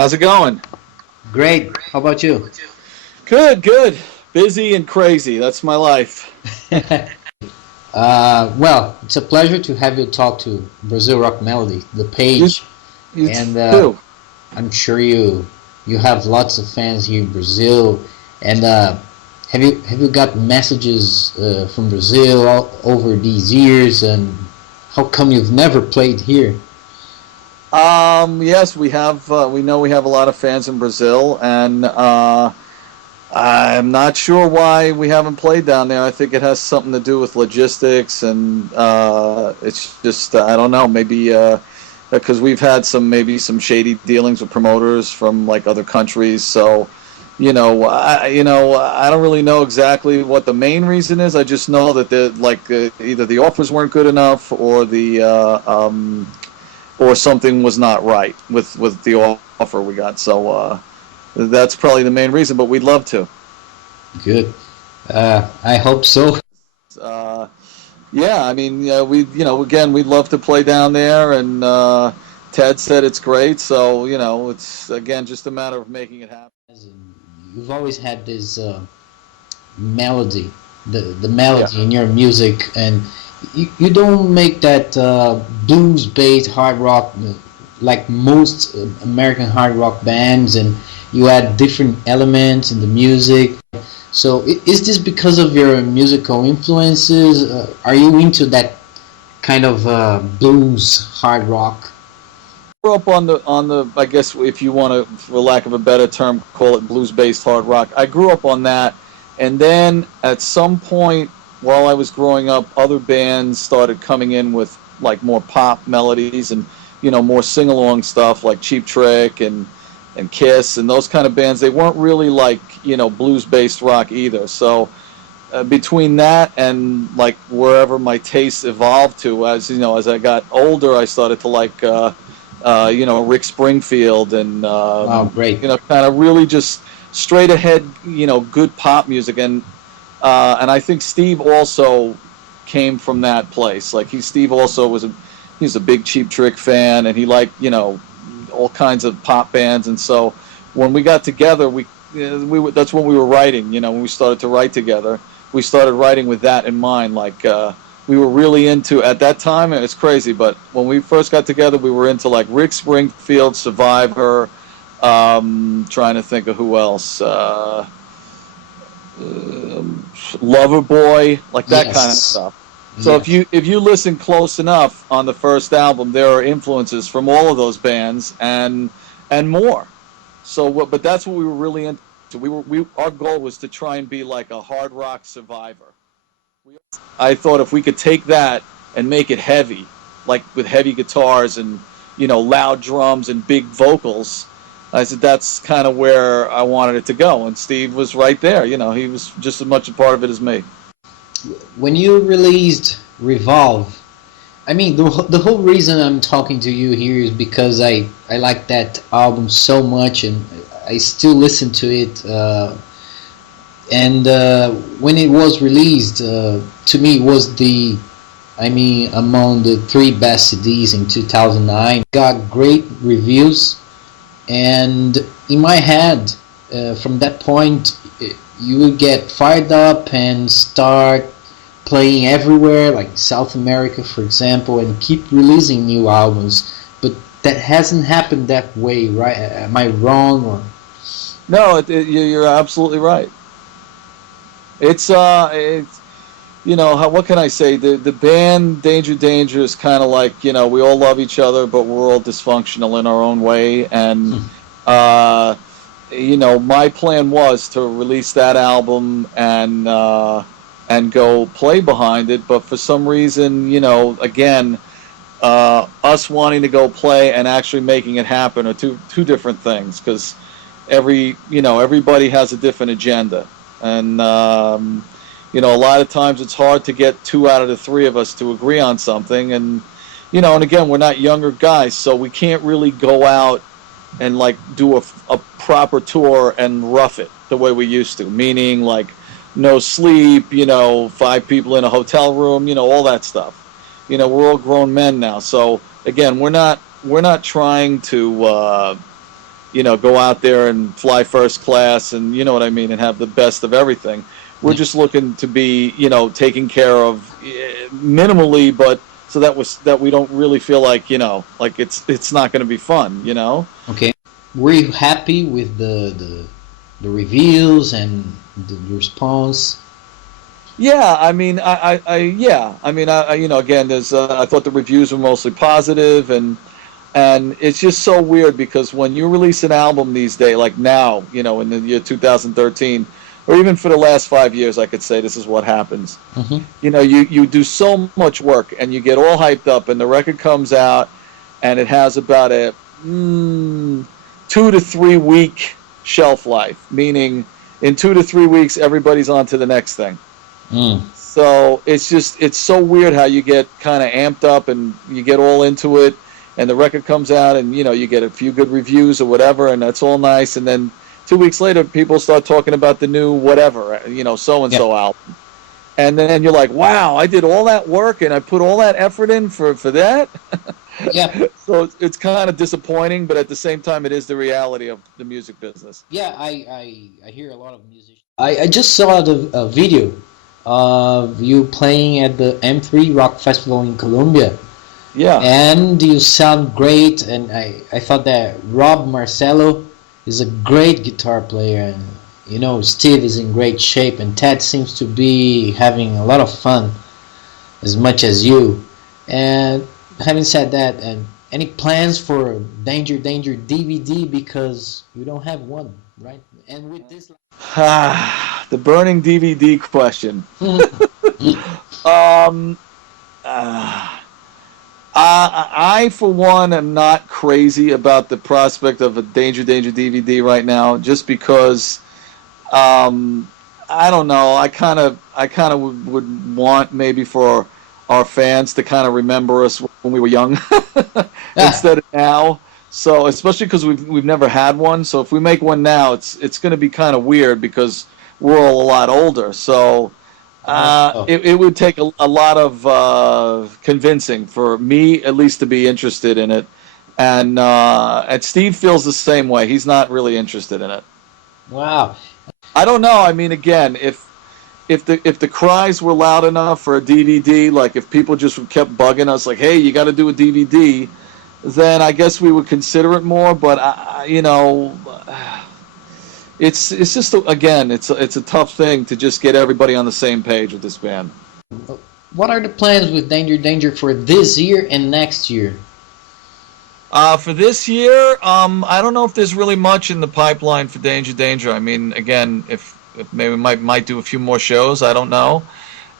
How's it going? Great. How about you? Good, good. Busy and crazy. That's my life. Well, it's a pleasure to have you talk to Brazil Rock Melody, the You, page, you and too. I'm sure you have lots of fans here in Brazil. And have you got messages from Brazil over these years? And how come you've never played here? Yes, we have. We know we have a lot of fans in Brazil, and I'm not sure why we haven't played down there. I think it has something to do with logistics, and it's just I don't know. Maybe because we've had some shady dealings with promoters from like other countries. So, I don't really know exactly what the main reason is. I just know that either the offers weren't good enough, or something was not right with the offer we got. So that's probably the main reason. But we'd love to. Good. I hope so. Uh, yeah, I mean, again, we'd love to play down there, and Ted said it's great. So it's again just a matter of making it happen. You've always had this melody, the Yeah. melody in your music, and you don't make that blues based hard rock like most American hard rock bands, and you add different elements in the music. So is this because of your musical influences? Are you into that kind of blues hard rock? Grew up on the I guess if you want to, for lack of a better term, call it blues based hard rock. I grew up on that, and then at some point while I was growing up, other bands started coming in with like more pop melodies and more sing along stuff like Cheap Trick and Kiss and those kind of bands. They weren't really like blues based rock either. So between that and like wherever my tastes evolved to, as I got older, I started to like Rick Springfield and Wow, great. kind of really just straight ahead, good pop music. And I think Steve also came from that place. Like Steve also he's a big Cheap Trick fan, and he liked all kinds of pop bands. And so when we got together, that's when we were writing. When we started to write together, we started writing with that in mind. Like we were really into at that time, and it's crazy. But when we first got together, we were into like Rick Springfield, Survivor. Trying to think of who else. Loverboy, like that kind of Yes. stuff. So if Yes. you listen close enough on the first album, there are influences from all of those bands and more. So but that's what we were really into. We our goal was to try and be like a hard rock Survivor. I thought if we could take that and make it heavy, like with heavy guitars and loud drums and big vocals, I said that's kind of where I wanted it to go. And Steve was right there. He was just as much a part of it as me. When you released Revolve, I mean, the whole reason I'm talking to you here is because I like that album so much, and I still listen to it. And when it was released, to me, it was among the three best CDs in 2009. Got great reviews, and in my head, from that point, you would get fired up and start playing everywhere, like South America, for example, and keep releasing new albums. But that hasn't happened that way, right? Am I wrong? Or No, you're absolutely right. It's what can I say? The band Danger Danger is kind of like we all love each other, but we're all dysfunctional in our own way. And uh, my plan was to release that album and go play behind it. But for some reason, again, us wanting to go play and actually making it happen are two different things because everybody has a different agenda, and a lot of times it's hard to get two out of the three of us to agree on something, and again, we're not younger guys, so we can't really go out and like do a proper tour and rough it the way we used to, meaning like no sleep, five people in a hotel room, all that stuff. We're all grown men now, so again, we're not trying to go out there and fly first class, and you know what I mean, and have the best of everything. We're Yeah. just looking to be, taken care of minimally, but so that we don't really feel like it's not going to be fun. Okay. Were you happy with the reviews and the response? Yeah, I mean, yeah, I mean, again, there's, I thought the reviews were mostly positive, and it's just so weird because when you release an album these days, like now, in the year 2013, or even for the last 5 years, I could say this is what happens. Mm-hmm. You do so much work and you get all hyped up, and the record comes out, and it has about a 2 to 3 week shelf life, meaning in 2 to 3 weeks, everybody's on to the next thing. Mm. So it's so weird how you get kind of amped up and you get all into it, and the record comes out, and you get a few good reviews or whatever, and that's all nice, and then 2 weeks later people start talking about the new whatever, so and Yeah. so album, and then you're like, wow, I did all that work and I put all that effort in for that. Yeah. So it's kind of disappointing, but at the same time, it is the reality of the music business. Yeah, I hear a lot of musicians. I just saw the video of you playing at the M3 Rock Festival in Colombia, Yeah. and you sound great. And I thought that Rob Marcello is a great guitar player, and Steve is in great shape, and Ted seems to be having a lot of fun as much as you. And having said that, and any plans for Danger Danger DVD, because you don't have one, right? And with this, The burning DVD question. Um, uh, I, for one, am not crazy about the prospect of a Danger Danger DVD right now, just because I don't know. I kind of would want maybe for our fans to kind of remember us when we were young ah, instead of now. So especially because we've never had one. So if we make one now, it's going to be kind of weird because we're all a lot older. So oh, it would take a lot of convincing for me, at least, to be interested in it. And Steve feels the same way. He's not really interested in it. wow, I don't know. I mean, again, if the cries were loud enough for a DVD, like if people just kept bugging us, like, "Hey, you got to do a DVD," then I guess we would consider it more. But it's just again, it's a tough thing to just get everybody on the same page with this band. what are the plans with Danger Danger for this year and next year? For this year, I don't know if there's really much in the pipeline for Danger Danger. I mean, again, if maybe we might do a few more shows. I don't know.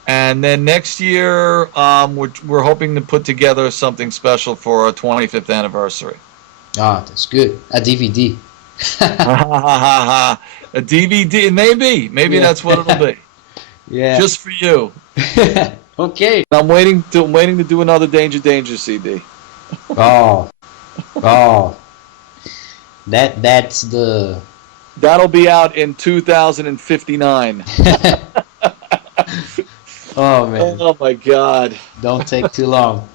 And then next year, we're hoping to put together something special for our 25th anniversary. Ah, that's good. A DVD. A DVD, maybe Yeah. that's what it'll be, Yeah. just for you. Okay. I'm waiting to do another Danger Danger CD. Oh, oh, that's the. That'll be out in 2059. Oh man, Oh my God. don't take too long.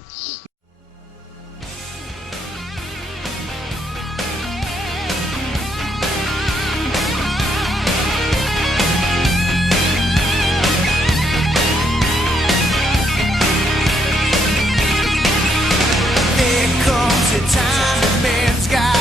There comes a time a man's got